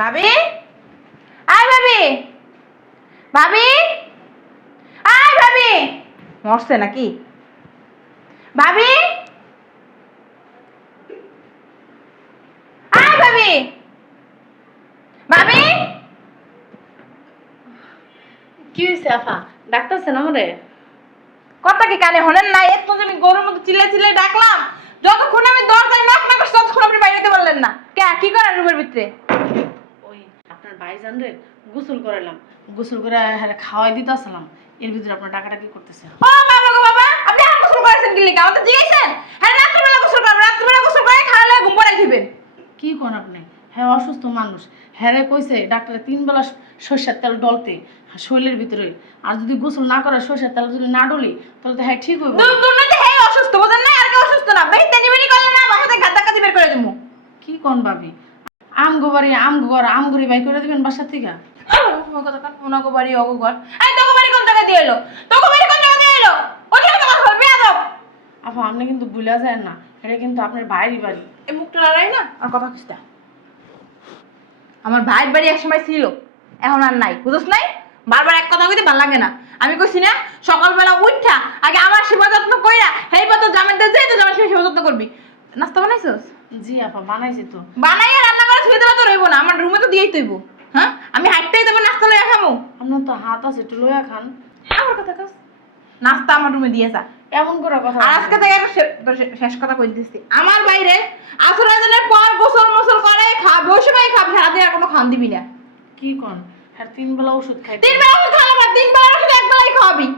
ভাবি, আয় ভাবি, ভাবি, আয় ভাবি। মরছে নাকি? ভাবি, আয় ভাবি, ভাবি। কি হয়েছে আফা? ডাক্তারছেন আমারে? কথা কি কানে হলেন না? এত আমি গরুর মতো চিল্লাই চিল্লাই ডাকলাম, যতক্ষণ আমি দরজায় নক না করছি ততক্ষণ আপনি বাইরে যেতে পারলেন না। কে কি করেন রুমের ভিতরে? ওই আপনার ভাইজান রে গোসল করাইলাম, গোসল করে খাওয়াই দিতে আসলাম, এর ভিতরে আপনার টাকাটা কি করতেছে? ও বাবা গো বাবা, আপনি এখন গোসল করেছেন কি লিগা? আমাকে জিজ্ঞাসেন? হ্যাঁ, রাত্রিবেলা গোসল করবেন, রাত্রিবেলা গোসল করে খাওয়ালে ঘুম পড়াই দিবেন। কি কোন আপনি? হ্যাঁ অসুস্থ মানুষ, হ্যাঁ রে কইছে ডাক্তারে 3 বেলা সরষের তেল ডলতে শরীরের ভিতরে, আর যদি গোসল না করে সরষের তেল যদি না ডলি তাহলে তো হ্যাঁ ঠিক হইব। দুর্নীতি হে অসুস্থ, বুঝেন না? আর কি অসুস্থ না? বেশি তেনিবেনি করলে না আমার সাথে গাদ্দা কাজি বের করে দিমু। কি কোন ভাবি? আমগো বাড়ি আমগো ঘর আমগরি বাই করে দিবেন বাসা থেকে? তোমার কথা কান ওনাগো বাড়ি ওগো ঘর। এই তোগো বাড়ি কোন জায়গা দিয়ে এলো? তোগো বাড়ি কোন জায়গা দিয়ে এলো? ওই জায়গা তোমার হবে আদব। আফা আপনি কিন্তু ভুলে যায় না, এটা কিন্তু আপনার ভাইয়েরই বাড়ি। এই মুখটা লড়াই না আর কথা কইছ না। আমার ভাইয়ের বাড়ি একসময় ছিল, এখন আর নাই, বুঝছ নাই? বারবার এক কথা কইতে ভালো লাগে না। আমি কইছি না সকালবেলা উঠা আগে আমার সেবা যত্ন কইরা হেইবা তো জামাইতে যাই তো জামাই সেবা যত্ন করবি। নাস্তা বানাইছস? জি আপা বানাইছি তো। বানাইয়া রান্না করে ছুঁয়ে দেওয়া তো রইব না, আমার রুমে তো দিয়েই তৈব। হ্যাঁ, আমি হাঁটতেই দেবো নাস্তা লইয়া খামু। আপনার তো হাত আছে, একটু লইয়া খান। আমার কথা কস, নাস্তা আমার রুমে দিয়ে যা। এমন করে কথা আর আজকে থেকে একটা শেষ কথা কই দিচ্ছি, আমার বাইরে আসর আজানের পর গোসল মোসল করে খাবে, ওই সময় খাবে, সারাদিন আর কোনো খান দিবি না। কি কোন? হ্যাঁ 3 বেলা ওষুধ খাই। 3 বেলা ওষুধ খাওয়াবো না, 3 বেলা ওষুধ 1 বেলাই খাওয়াবি।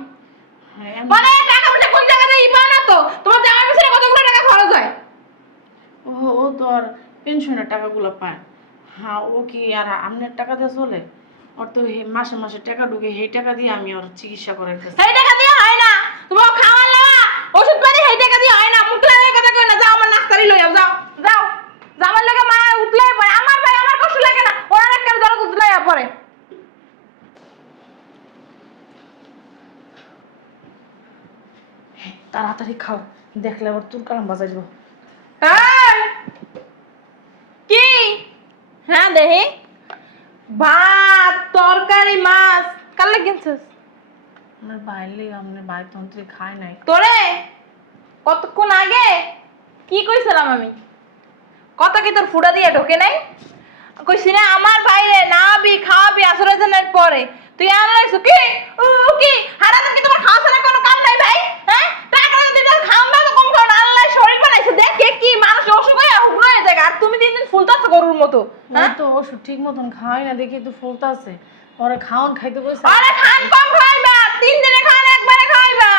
হ্যাঁ মানে টাকা পয়সা কোন জায়গা থেকে ইবা না তো, তোমার জামাই পিছনে কতগুলো টাকা খরচ হয়? ও ও তো আর পেনশনের টাকাগুলো পায়। হ্যাঁ ও কি আর আপনার টাকা দিয়ে চলে? ওর তো মাসে মাসে টাকা ঢুকে, সেই টাকা দিয়ে আমি ওর চিকিৎসা করাইতেছি। সেই টাকা দিয়ে হয় না, তোমার খাওয়া লওয়া ওষুধ পানি সেই টাকা দিয়ে হয় না। মুখ লাগে কথা কই না, যাও আমার নাস্তারি লইয়া যাও, যাও। জামার লাগে মা উঠলাই পড়ে, আমার ভাই আমার কষ্ট লাগে না, ওনার একটা দরদ উঠলাইয়া পড়ে। তাড়াতাড়ি খাও, দেখলে আবার তোর কালাম বাজাই দিব। এই, কি? হ্যাঁ দেহি ভাত তরকারি মাছ কাল লাগিয়েছিস? আমার বাইরে আমার বাইরতন্ত্রে খায় নাই। তোরে কতক্ষণ আগে কি কইছিলাম আমি? কত কি তোর ফুটা দিয়ে ঢোকে নাই? কইছি না আমার বাইরে নাবি খাওয়াবি আসরের পরে, তুই আনলাইছ কি? ও কি হারাদিন কি তোমার খাওয়া ছাড়া কোনো কাম নাই ভাই? হ্যাঁ, টাকা যদি দাও খাম না তো কম খাও না, আল্লাহ শরীর বানাইছে, দেখ কে কি মানুষ অসুখ হয়ে হুগলো হয়ে যায়, আর তুমি 3 দিন ফুলতাছ গরুর মতো। হ্যাঁ তো ওষুধ ঠিক মতন খাওয়াই না দেখি তো ফুলতে আছে। ওরা খাওন খাইতে কইছে। আরে খান কম খাইবা, 3 দিনে খান একবারে খাইবা।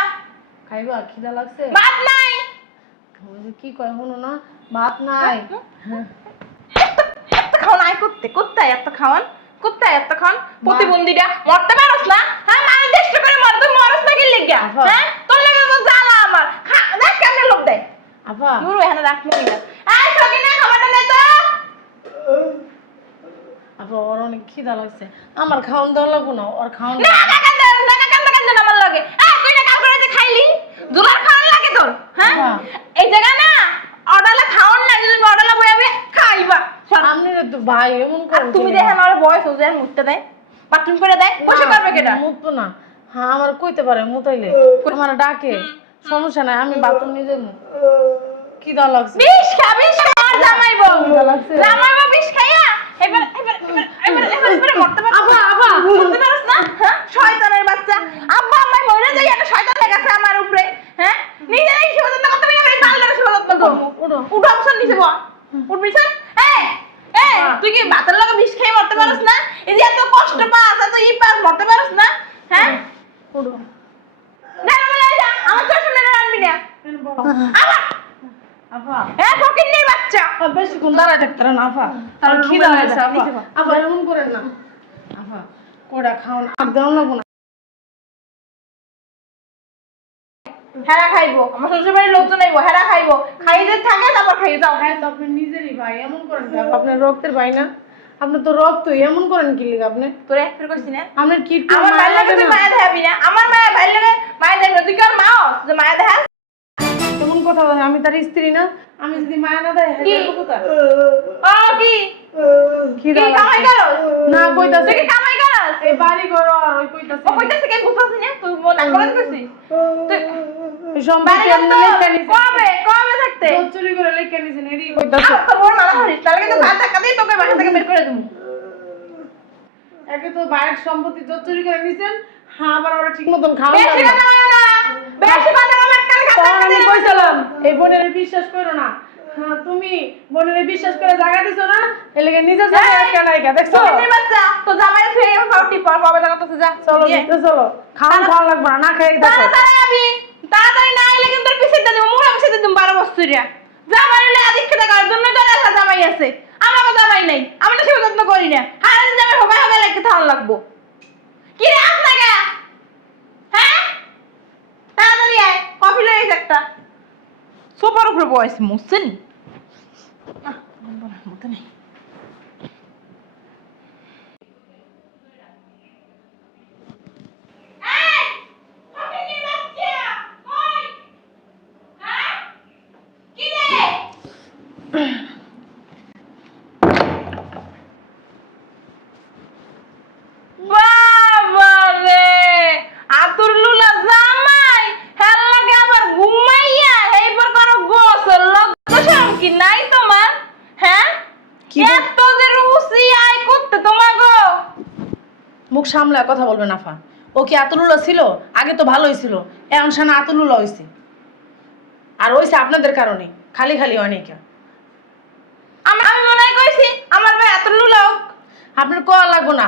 খাইবা খিদা লাগছে? ভাত নাই। ওই যে কি কয় শুনো না, ভাত নাই। এত খাওয়ান আয় করতে কোথায় এত খাওয়ান, কোথায় এত খাওয়ান? প্রতিবন্ধীরা মরতে পারছ না? হ্যাঁ, মানে দেশটা করে মর, তুই মরছ না কি লিগা? হ্যাঁ, তোর লাগে তো জ্বালা আমার। দেখ কেমনে লোক দেয়। আপা নুরু এখানে রাখবো না। এই সকিনা খাবারটা নে তো। আপা ওর অনেক খিদা লাগছে, আমার খাওন দেওয়া লাগবো না, ওর খাওন। না না কান্দে না কান্দে আমার লাগে। এই তুই না কাল করে যে খাইলি, জোলার খাওয়ান লাগে তোর। হ্যাঁ, এই জায়গা না অর্ডারলা খাওয়ান না, যদি অর্ডারলা বইয়াবে খাইবা। আপনার তো ভাই এমন করে। তুমি দেখেন আমার বয়স হচ্ছে মুততে দেয়, বাথরুম করে দেয়, বসে করবে কেটা? মুতবো না। হ্যাঁ আমার কইতে পারে মুতাইলে, আমার ডাকে, সমস্যা নাই, আমি বাথরুম নিয়ে যাবো। কি দা লাগছে? বিষ খা আর জামাইবো, লাগছে? জামাইবো বিষ খাইয়া এবার মরতে পারছ? আপা আপা মরতে পারছ না? হ্যাঁ, শয়তানের বাচ্চা। আব্বা আম্মাই মরে যাই, একটা শয়তান লেগেছে আমার উপরে। হ্যাঁ, নিজেই সেবাযত্ন করতে পারি না, আমি পাল্লার সেবাযত্ন করবো। উঠো উঠো অপশন নিচে বল, উঠবি স্যার? এই এই তুই কি ভাতের লগে বিষ খেয়ে মরতে পারছ না? এই যে এত কষ্ট পাস, এত ই পাস, মরতে পারছ না? হ্যাঁ, উঠো। না বলে যা, আমার তো শুনে রাখবি না। আমার আপা এ ফকিন্নির বাচ্চা। বেশি কোন দাঁড়ায় থাকতে না আপা, তার খিদা লাগছে। আপা আপা এমন করেন না আপা, কোড়া খাওন আর দেওয়া লাগবো না। হেরা খাইবো, আমার শ্বশুর বাড়ির লোকজন আইবো, হেরা খাইবো, খাইয়ে যদি থাকে তারপর খাইয়ে যাও। হ্যাঁ তো আপনি নিজেরই ভাই, এমন করেন কেন? আপনার রক্তের ভাই না, আপনার তো রক্ত, এমন করেন কি লিগা আপনি? তোরে একবার কইছি না আপনার কি একটু আমার মায়া ভাই লাগে লাগে তুই না? মায়া দেখাবি না, আমার মায়া ভাই লাগে মায়া দেখাবি না, তুই কি আর মাও যে মায়া দেখা? এমন কথা বলেন, আমি তার স্ত্রী না? আমি যদি মায়া না দেয় কি? কোথায়? ও কি কি কি কামাই করস? না কইতাছে তুই কি কামাই করস? এই বাড়ি ঘর আর ওই কইতাছে ও কইতাছে কে বুঝাছিস না তুই মন আকল করছিস তুই সম্পত্তি বাড়ি আমি লেখা নিছি। কবে থাকতে চুরি করে লেখা নিছেন এডি কইতাছে। তোর বড় মাথা ধরিস তাহলে কিন্তু ভাত টাকা দিয়ে তোকে বাসা থেকে বের করে দেবো একে তো বাইরের সম্পত্তি চুরি করে নিছেন, হ্যাঁ আবার ওরা ঠিক মতন খাওয়া বেশি কথা বলো না বেশি কথা বলো একটা তখন খাতা আমি কইছিলাম এই বোনের বিশ্বাস করো না। হ্যাঁ তুমি বোনের বিশ্বাস করে জায়গা দিছো না, এর লাগি নিজের জায়গা একটা নাইকা দেখছো। তোর বাচ্চা তো জামাই ছুঁয়ে এবার পাউটি পর পাবে জায়গা তো যা চলো ভিতরে চলো, খাওয়া লাগবে না, না খেয়ে দেখো। তাড়াতাড়ি আবি তাড়াতাড়ি না আইলে কিন্তু তোর পিছে দিয়ে দেবো মুড়া পিছে দিয়ে দেবো 12 বছরিয়া জামাই হলে আদিক খেতে করে দুনো তো রাখা জামাই আছে আমার তো জামাই নাই আমি তো সেবা যত্ন করি না আর জামাই হবে হবে লাগতে থান লাগবো কি রে আস না গা হ্যাঁ তাড়াতাড়ি আয় কফি লই এসে একটা সোফার উপরে বসে মুছছেন মতো নেই বাবারে আতুর লুলা জামাই হেল লাগে আবার ঘুমাইয়া এইবার করো গোসল লজ্জা কি নাই তোমার হ্যাঁ এত যে রুচি আই করতে তোমাগো মুখ সামলায় কথা বলবে নাফা। ও কি আতুলুলা ছিল? আগে তো ভালোই ছিল, এখন সানা আতুলুলা হইছে। আর হইছে আপনাদের কারণে, খালি খালি অনেকে। আমি মনে কইছি আমার ভাই এত লুলাও আপনার কোয়া লাগবো না।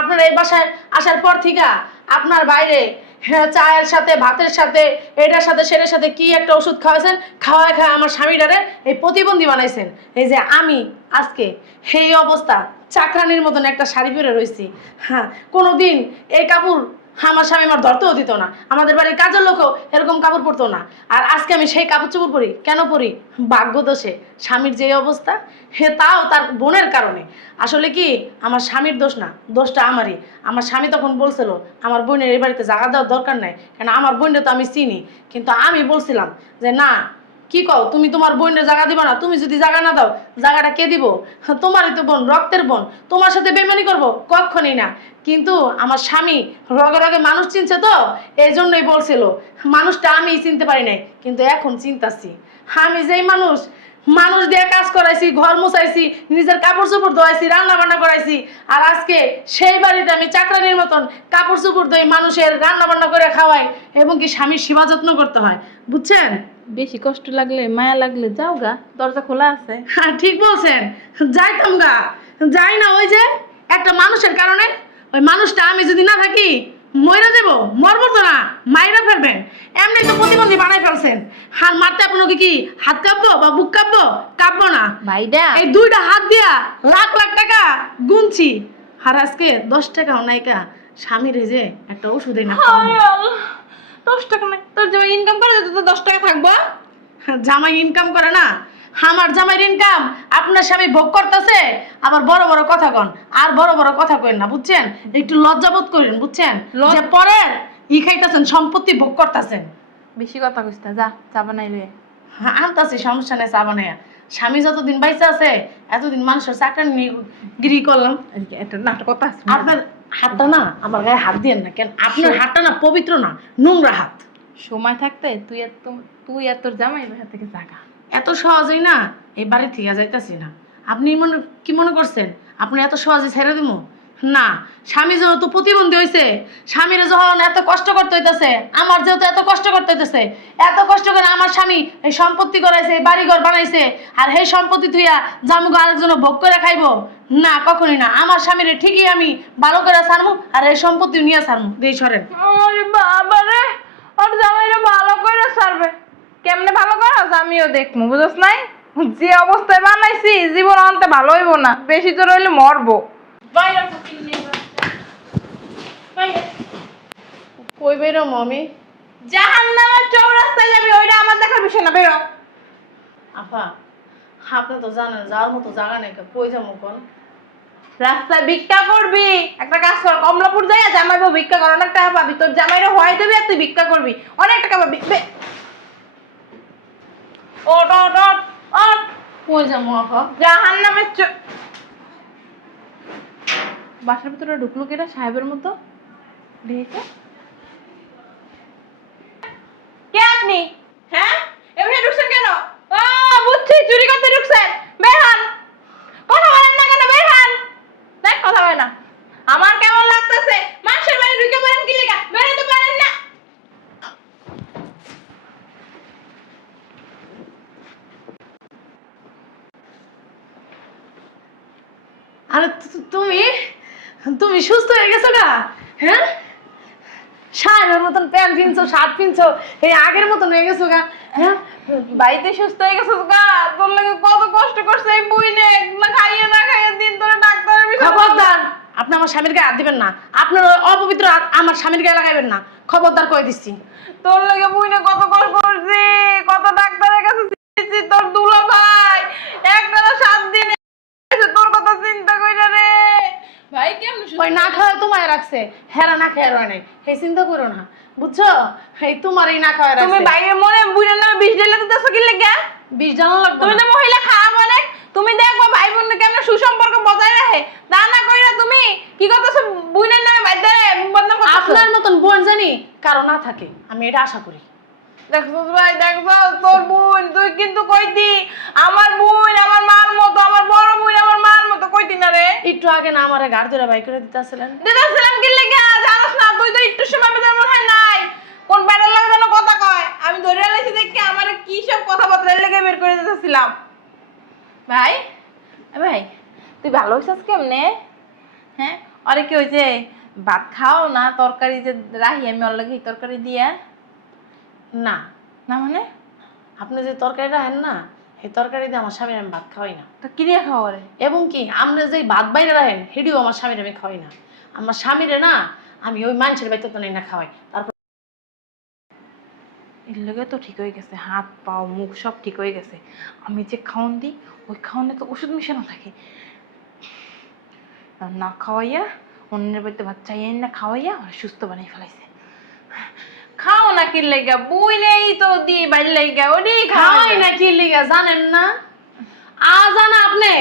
আপনার এই বাসায় আসার পর থেকে আপনার বাইরে হ্যাঁ চায়ের সাথে ভাতের সাথে এটার সাথে সেটার সাথে কি একটা ওষুধ খাওয়াইছেন, খাওয়ায় খাওয়া আমার স্বামীটারে এই প্রতিবন্ধী বানাইছেন। এই যে আমি আজকে এই অবস্থা চাকরানির মতন একটা শাড়ি পরে রয়েছি, হ্যাঁ কোনোদিন এই কাপড় আমার স্বামী আমার ধরতেও দিত না, আমাদের বাড়ির কাজের লোকও এরকম কাপড় পরতো না। আর আজকে আমি সেই কাপড় চোপড় পরি, কেন পরি? ভাগ্য দোষে। স্বামীর যে অবস্থা হে তাও তার বোনের কারণে। আসলে কি আমার স্বামীর দোষ না, দোষটা আমারই। আমার স্বামী তখন বলছিল আমার বোনের এই বাড়িতে জায়গা দেওয়ার দরকার নাই, কেন আমার বোনটা তো আমি চিনি। কিন্তু আমি বলছিলাম যে না, কি কও তুমি তোমার বোনের জায়গা দিবা না? তুমি যদি জায়গা না দাও জায়গাটা কে দিব? তোমারই তো বোন, রক্তের বোন, তোমার সাথে বেমানি করবো? কখনই না। কিন্তু আমার স্বামী রগে রগে মানুষ চিনছে তো এই জন্যই বলছিল। মানুষটা আমি চিনতে পারি নাই, কিন্তু এখন চিনতাছি। আমি যেই মানুষ মানুষ দিয়ে কাজ করাইছি, ঘর মুছাইছি, নিজের কাপড় চোপড় ধোয়াইছি, রান্না বান্না করাইছি, আর আজকে সেই বাড়িতে আমি চাকরানির মতন কাপড় চোপড় ধোই, মানুষের রান্না বান্না করে খাওয়াই, এবং কি স্বামীর সেবা যত্ন করতে হয়, বুঝছেন? বেশি কষ্ট লাগলে মায়া লাগলে যাও গা দরজা খোলা আছে হ্যাঁ ঠিক বলছেন, যাইতাম গা, যাই না। ওই যে একটা মানুষের কারণে ওই মানুষটা আমি যদি না থাকি মইরা দেব, মরবো তো না, মাইরা ফেলবেন। এমনি তো প্রতিবন্ধী বানাই ফেলছেন। হাত মারতে আপনাকে কি হাত কাঁপবো বা বুক কাঁপবো? কাঁপবো না ভাইডা এই দুইটা হাত দিয়া লাখ লাখ টাকা গুনছি, আর আজকে 10 টাকাও নাইকা স্বামীর এই যে একটা ওষুধ না। 10 টাকা নাই তোর যে ইনকাম করে তো 10 টাকা থাকবো জামাই ইনকাম করে না? আমার জামাইয়ের ইনকাম আপনার স্বামী ভোগ করতেছে, আবার বড় বড় কথা কন। আর বড় বড় কথা কইন না, বুঝছেন? একটু লজ্জাবোধ করেন, বুঝছেন? যে পরের খাইতেছেন, সম্পত্তি ভোগ করতেছেন। বেশি কথা কইছ না যা চা বানাইলে আনতাছি, সমস্যা নেই, চা বানাইয়া। স্বামী যতদিন বাইচা আছে এতদিন মানুষের চাকরি গিরি করলাম। একটা নাটক কথা আছে আপনার হাতটা না আমার গায়ে হাত দিয়েন না, কেন আপনার হাতটা না পবিত্র না, নোংরা হাত। সময় থাকতে তুই আর তোর জামাই বাসা থেকে জাগা এত সহজেই না এই বাড়ি থেকে যাইতাছি না। আপনি কি মনে করছেন আপনি এত সহজে ছেড়ে দিব? না, স্বামী যেহেতু প্রতিবন্ধী হয়েছে, স্বামীর যখন এত কষ্ট করতে হইতেছে, আমার যেহেতু এত কষ্ট করতে হইতেছে, এত কষ্ট করে আমার স্বামী এই সম্পত্তি করাইছে, বাড়ি ঘর বানাইছে, আর সেই সম্পত্তি থুইয়া জামুগো আরেকজন ভোগ করে খাইবো? না, কখনই না। আমার স্বামীর ঠিকই আমি ভালো করে ছাড়মু, আর এই সম্পত্তি নিয়ে ছাড়মু। দিয়ে সরেন। আরে বাবা রে, ওর জামাইরা ভালো করে ছাড়বে। কেমনে ভালো করস আমিও দেখমু, বুঝছ নাই? যে অবস্থায় বানাইছি জীবন অন্তে ভালো হইব না, বেশি জোর হইলে মরবো। কই বেরো মমি? জাহান্নামের চৌরাস্তায় যাবি, ওইটা আমার দেখার বিষয় না, বেরো। আপা আপনি তো জানেন যাওয়ার মতো জায়গা নেই, কই যাবো কোন? রাস্তায় ভিক্ষা করবি, একটা কাজ কর, কমলাপুর যাইয়া জামাই বউ ভিক্ষা কর, অনেক টাকা পাবি। তোর জামাইরে হয় দেবি আর তুই ভিক্ষা করবি, অনেক টাকা পাবি। ওট ওট ওট ওট কই যাবো আপা? জাহান্নামের বাসার ভিতরে ঢুকলো কেটা সাহেবের মতো দেখে কে আপনি? হ্যাঁ এভাবে ঢুকছেন কেন? বুঝছি চুরি করতে ঢুকছেন। বের হন। কথা বলেন না কেন? বের হন। দেখ কথা বলে না। আমার কেমন লাগতেছে? মানুষের বাড়ি ঢুকে পড়েন কি লেগা? বেরোতে পারেন না। আরে তুমি তুমি সুস্থ হয়ে গেছো গা? হ্যাঁ, সাহেবের মতন প্যান্ট কিনছো, শার্ট কিনছো, এই আগের মতন হয়ে গেছো গা। হ্যাঁ, বাড়িতে সুস্থ হয়ে গেছিস গা? তোর লাগে কত কষ্ট করছে এই বুইনে, না খাইয়ে না খাইয়ে দিন ধরে ডাক্তারের বিষয়। খবরদার, আপনি আমার স্বামীর গায়ে হাত দিবেন না। আপনার ওই অপবিত্র হাত আমার স্বামীর গায়ে লাগাইবেন না, খবরদার কই দিচ্ছি। তোর লাগে বুইনে কত কষ্ট করছি, কত ডাক্তারের কাছে গেছি, তোর দুলা ভাই একটা না 7 দিন তোর কথা চিন্তা কইরা রে ভাই। কেমন ওই না খাওয়া তোমায় রাখছে, হেরা না খেয়ে রয় নাই, সেই চিন্তা করো না, বুঝছো? এই তোমারই না খাওয়া তুমি রাখছে। বাইরে মনে বুইনের নামে বিষ ঢেলে দিতেছো কি লাগে? বিষ জানা লাগবে তুমি তো মহিলা খারাপ অনেক। তুমি দেখো ভাই বোন কেমন সুসম্পর্ক বজায় রাখে, তা না কইরা তুমি কি করতেছো? বুইনের নামে বাইরে বদনাম করতেছো। আপনার মতন বোন জানি কারো না থাকে, আমি এটা আশা করি। দেখছো ভাই, দেখছো তোর বোন, তুই কিন্তু কইতি আমার বোন আমার মার মতো, আমার বড় বোন আমার মার মতো, কইতি না রে? একটু আগে না আমার গাড়ি ধরে বাই করে দিতেছিলেন? দিতেছিলাম কি লেগে? জানোস না তুই তো একটু সময় বেজার মনে হয় নাই, কোন ব্যাটার লাগে যেন কথা কয়, আমি ধরে আলাইছি দেখে আমার কি সব কথাবার্তা লেগে বের করে দিতেছিলাম। ভাই ভাই তুই ভালো হইছিস কেমনে? হ্যাঁ, আরে কি হয়েছে? ভাত খাও না, তরকারি যে রাহি আমি ওর লাগে তরকারি দিয়ে না না মানে আপনি যে তরকারিটা হেন না, এই তরকারি দিয়ে আমার স্বামীর আমি ভাত খাওয়াই না। তো কি দিয়ে খাওয়া রে? এবং কি আপনি যে ভাত বাইরে রাখেন হেডিও আমার স্বামীর আমি খাওয়াই না। আমার স্বামীরে না আমি ওই মানুষের বাড়িতে তো না খাওয়াই। তারপর এর লগে তো ঠিক হয়ে গেছে, হাত পাও মুখ সব ঠিক হয়ে গেছে। আমি যে খাওন দিই ওই খাওয়ানে তো ওষুধ মিশানো থাকে। আর না খাওয়াইয়া অন্যের বাড়িতে ভাত চাইয়াই না খাওয়াইয়া আর সুস্থ বানাই ফেলাইছে। খাও না কি লেগা? বুই নেই তো দি বাইর লেগা ওডি খাওয়াই না কি লিগা জানেন না? জানা আপনি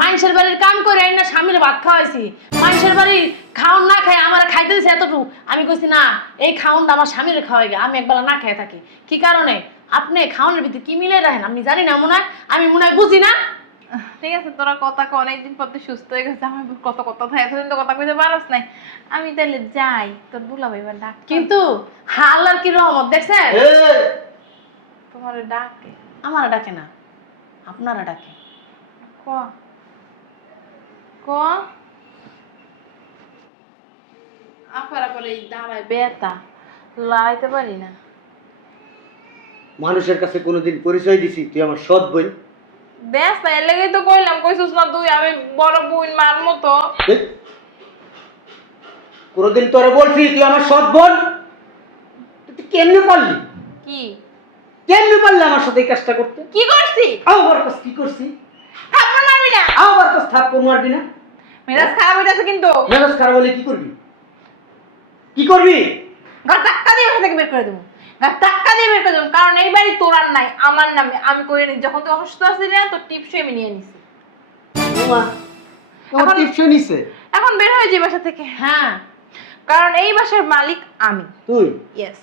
মানুষের বাড়ির কাম করে আইনা স্বামীর ভাত খাওয়াইছি। মানুষের বাড়ির খাওন না খাই আমার খাইতে দিছে এতটুকু, আমি কইছি না এই খাওনটা আমার স্বামীর খাওয়াই গে, আমি একবেলা না খেয়ে থাকি। কি কারণে? আপনি খাওনের ভিতরে কি মিলে রাখেন আমি জানি না, মনে হয় আমি মনে হয় বুঝি না। ঠিক আছে, তোরা কথা কো, অনেকদিন পর তুই সুস্থ হয়ে গেছে, আমার কত কথা থাকে, এতদিন তো কথা কইতে পারস নাই। আমি তাহলে যাই, তোর দুলাভাই এবার ডাক। কিন্তু আল্লাহর কি রহমত দেখছেন, তোমার ডাকে আমার ডাকে না আপনারা ডাকে। ক ক আপারা বলে এই দাঁড়ায় বেতা লড়াইতে পারি না। মানুষের কাছে কোনোদিন পরিচয় দিছি তুই আমার সৎ বোন? দেখ না, এর লেগেই তো কইলাম, কইছিস না তুই আমি বড় বোন মার মতো। কোনোদিন তোরে বলছি তুই আমার সৎ বোন? তুই কেমনে পারলি? কি কেমনে পারলি আমার সাথে এই কাজটা করতে? কি করছি? আমার কাছে কি করছি? থাপ্পড় মারবি না? আমার কাছে থাপ্পড় মারবি না? মেজাজ খারাপ হইতাছে কিন্তু। মেজাজ খারাপ হলে কি করবি? কি করবি? গা ধাক্কা দিয়ে বাসা থেকে বের করে দেবো, গা ধাক্কা দিয়ে বের করে দেবো। কারণ এই বাড়ি তোর আর নাই, আমার নামে আমি করে নিই। যখন তুই অসুস্থ আছিলি না, তোর টিপসই আমি নিয়ে নিছি। ওমা, আমার এখন- টিপসই নিছে? এখন বের হয়ে যাই বাসা থেকে। হ্যাঁ, কারণ এই বাসার মালিক আমি। তুই? ইয়েস,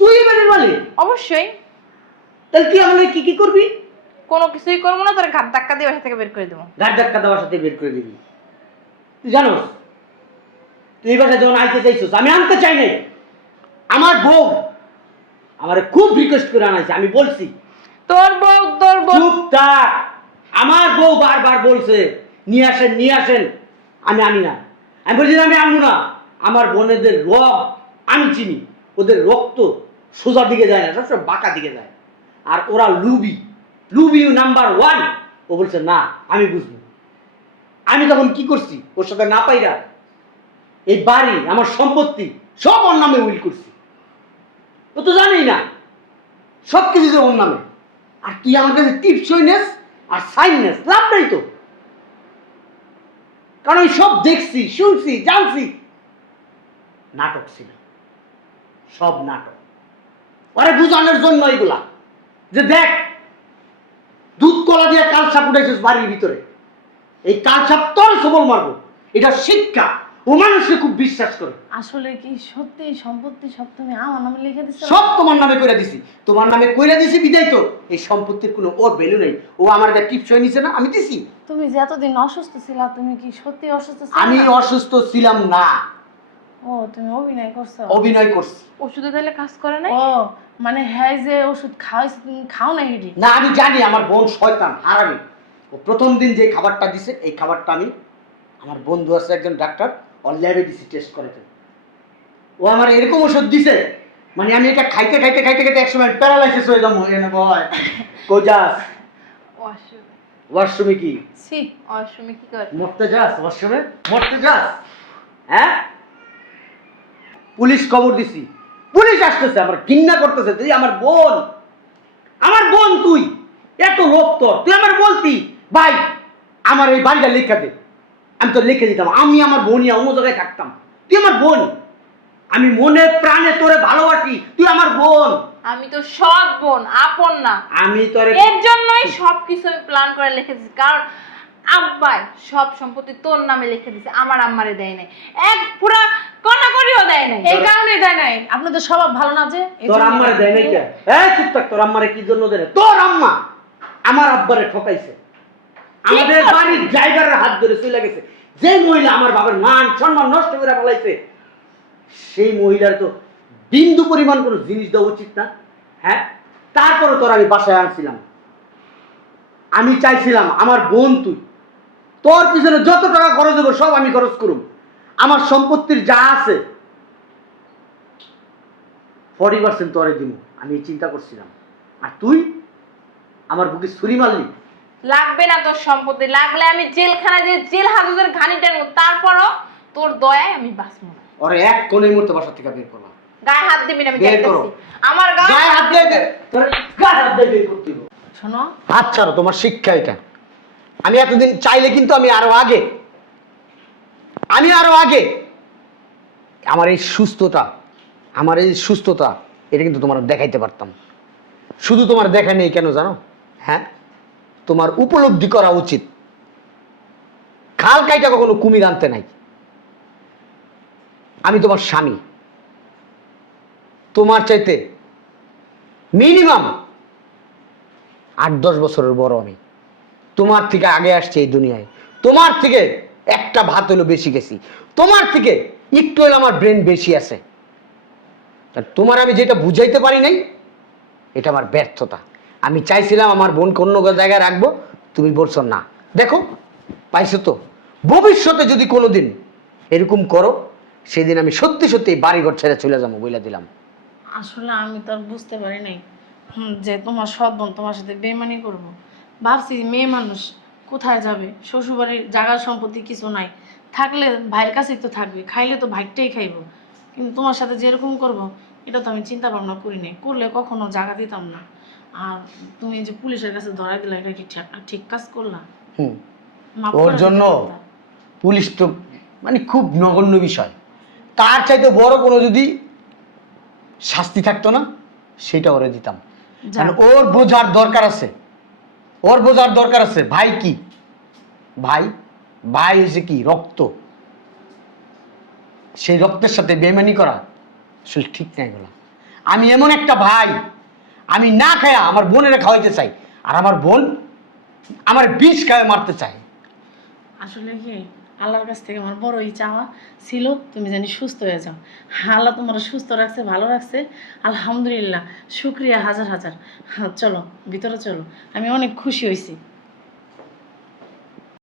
তুই এবারের মালিক? অবশ্যই। তাহলে তুই আমাদের কি কি করবি? কোনো কিছুই করবো না, তোর ঘাট ধাক্কা দিয়ে বাসা থেকে বের করে দেবো। গাড় ধাক্কা দেওয়ার সাথে বের করে দিবি? তুই জানোস তুই এই বাসায় যখন আইতে চাইছিস আমি আনতে চাই নাই। আমার বউ আমারে খুব রিকোয়েস্ট করে আনাইছে, আমি বলছি তোর বউ চুপ থাক। আমার বউ বারবার বলছে নিয়ে আসেন নিয়ে আসেন, আমি আনি না। আমি বলছি না, আমি আনবো না। আমার বোনেদের রগ আমি চিনি, ওদের রক্ত সোজা দিকে যায় না, সবসময় বাঁকা দিকে যায়। আর ওরা লুবি, লুবি নাম্বার 1। ও বলছে না আমি বুঝবো। আমি তখন কি করছি, ওর সাথে না পাইরা এই বাড়ি আমার সম্পত্তি সব ওর নামে উইল করছি। ও তো জানেই না সব কিছু যে ওর নামে। আর তুই আমার কাছে টিপসই নেস আর সাইন নেস, লাভ নাই তো। কারণ আমি সব দেখছি শুনছি জানছি, নাটক ছিল, সব নাটক। ওরে বুঝানোর জন্য এগুলা। যে দেখ দুধ কলা দিয়ে কালসাপ উঠাইছিস বাড়ির ভিতরে, এই কালসাপ তোর সবল মারবো, এটা শিক্ষা। ও মানুষকে খুব বিশ্বাস করে। আসলে কি সত্যি সম্পত্তি সব তুমি আমার নামে লিখে দিছো? সব তোমার নামে কইরা দিছি, তোমার নামে কইরা দিছি বিদায় তো এই সম্পত্তির কোনো ওর ভ্যালু নেই। ও আমার একটা টিপস হয়ে নিছে না, আমি দিছি। তুমি যে এতদিন অসুস্থ ছিলা, তুমি কি সত্যি অসুস্থ ছিলা? আমি অসুস্থ ছিলাম না, ও তুমি অভিনয় করছো? অভিনয় করছি। ওষুধে তাহলে কাজ করে না? ও মানে হ্যাঁ, যে ওষুধ খাওয়াইছে তুমি খাও না হেডি? না আমি জানি আমার বোন শয়তান হারামি। ও প্রথম দিন যে খাবারটা দিছে এই খাবারটা আমি, আমার বন্ধু আছে একজন ডাক্তার, ওর ল্যাবে দিছি টেস্ট করাতে। ও আমার এরকম ওষুধ দিছে, মানে আমি এটা খাইতে খাইতে খাইতে খাইতে একসময় প্যারালাইসিস হয়ে যাবো। এনে বয় কোজাস ওয়াশরুমে। ওয়াশরুমে কি সি ওয়াশরুমে কি করে? মরতে যাস? ওয়াশরুমে মরতে যাস? হ্যাঁ, পুলিশ খবর দিছি, পুলিশ আসতেছে, আমার ঘৃণা করতেছে। তুই আমার বোন, আমার বোন, তুই এত লোক তোর, তুই আমার বলতি ভাই আমার এই বাড়িটা লিখে দে, আমি তো লিখে দিতাম। আমি আমার বোনিয়া অন্য জায়গায় থাকতাম, তুই আমার বোন, আমি মনে প্রাণে তোরে ভালোবাসি, তুই আমার বোন। আমি তো সৎ বোন, আপন না। আমি তোরে এর জন্যই সবকিছু আমি প্ল্যান করে লিখে দিছি, কারণ আব্বাই সব সম্পত্তি তোর নামে লিখে দিছে, আমার আম্মারে দেয় নাই, এক পুরা কণা করিও দেয় নাই। এই কারণেই দেয় নাই, আপনাদের স্বভাব ভালো না যে এই তোর জন্যই আম্মারে দেয় দেয় নাই। নাই কে? এই চুপ থাক, তোর আম্মারে কি জন্য দেয় না? তোর আম্মা আমার আব্বারে ঠকাইছে, আমাদের করছে। বাড়ির ড্রাইভারের হাত ধরে চলে গেছে। যে মহিলা আমার বাবার মান সম্মান নষ্ট করে ফেলাইছে, সেই মহিলার তো বিন্দু পরিমাণ কোনো জিনিস দেওয়া উচিত না। হ্যাঁ, তারপরে তোর আমি বাসায় আনছিলাম, আমি চাইছিলাম আমার বোন তুই, তোর পিছনে যত টাকা খরচ হবে সব আমি খরচ করুম, আমার সম্পত্তির যা আছে 40% তোরে দিব, আমি এই চিন্তা করছিলাম। আর তুই আমার বুকে ছুরি মারলি। লাগবে না তোর সম্পত্তি, লাগলে আমি জেলখানা যে জেল হাজতের ঘানি টানবো, তারপরও তোর দয়ায় আমি বাঁচবো না। ওরে এক কোণের মধ্যে বাসা থেকে বের করলাম। গায়ে হাত দিবি না, আমি বের করো। দেখতেছি। আমার গায়ে হাত দিয়ে দে, তোর গায়ে হাত দিয়ে বের করতে হবে। শোনো, হাত ছাড়ো, তোমার শিক্ষা এটা। আমি এতদিন চাইলে কিন্তু আমি আরো আগে আমার এই সুস্থতা এটা কিন্তু তোমার দেখাইতে পারতাম। শুধু তোমার দেখা নেই কেন জানো? হ্যাঁ, তোমার উপলব্ধি করা উচিত, খাল কাইটা কখনো কুমির আনতে নাই। আমি তোমার স্বামী, তোমার চাইতে মিনিমাম 8-10 বছরের বড় আমি, তোমার থেকে আগে আসছি এই দুনিয়ায়, তোমার থেকে একটা ভাত হলো বেশি গেছি, তোমার থেকে একটু হলো আমার ব্রেন বেশি আছে। তোমার আমি যেটা বুঝাইতে পারি নাই এটা আমার ব্যর্থতা। আমি চাইছিলাম আমার বোনকে অন্য জায়গায় রাখবো, তুমি বলছো না। দেখো পাইছো তো, ভবিষ্যতে যদি কোনোদিন এরকম করো সেদিন আমি সত্যি সত্যি বাড়িঘর ছেড়ে চলে যাবো বলে দিলাম। আসলে আমি তো আর বুঝতে পারি নাই যে তোমার সৎ বোন তোমার সাথে বেইমানি করবো। ভাবছি মেয়ে মানুষ কোথায় যাবে, শ্বশুরবাড়ির জায়গা সম্পত্তি কিছু নাই, থাকলে ভাইয়ের কাছেই তো থাকবে, খাইলে তো ভাইটাই খাইবো। কিন্তু তোমার সাথে যেরকম করব এটা তো আমি চিন্তা ভাবনা করি নাই, করলে কখনো জায়গা দিতাম না। আর তুমি যে পুলিশের কাছে ধরাই দিলা, এটা কি ঠিক কাজ করলা? মাফ ওর করে দিতে জন্য পারতা। পুলিশ তো মানে খুব নগণ্য বিষয়, তার চাইতে বড় কোনো যদি শাস্তি থাকতো না সেটা ওরে দিতাম। যা। কারণ ওর বোঝার দরকার আছে ভাই কি, ভাই হয়েছে কি রক্ত, সেই রক্তের সাথে বেইমানি করা আসলে ঠিক নাই বলা। আমি এমন একটা ভাই, আমি না খায়া আমার বোনেরা খাওয়াইতে চাই, আর আমার বোন আমার বিষ খাওয়া মারতে চায়। আসলে কি আল্লাহর কাছ থেকে আমার বড় চাওয়া ছিল তুমি জানি সুস্থ হয়ে যাও। আল্লাহ তোমার সুস্থ রাখছে, ভালো রাখছে, আলহামদুলিল্লাহ, শুক্রিয়া হাজার হাজার। হ্যাঁ চলো ভিতরে চলো, আমি অনেক খুশি হয়েছি।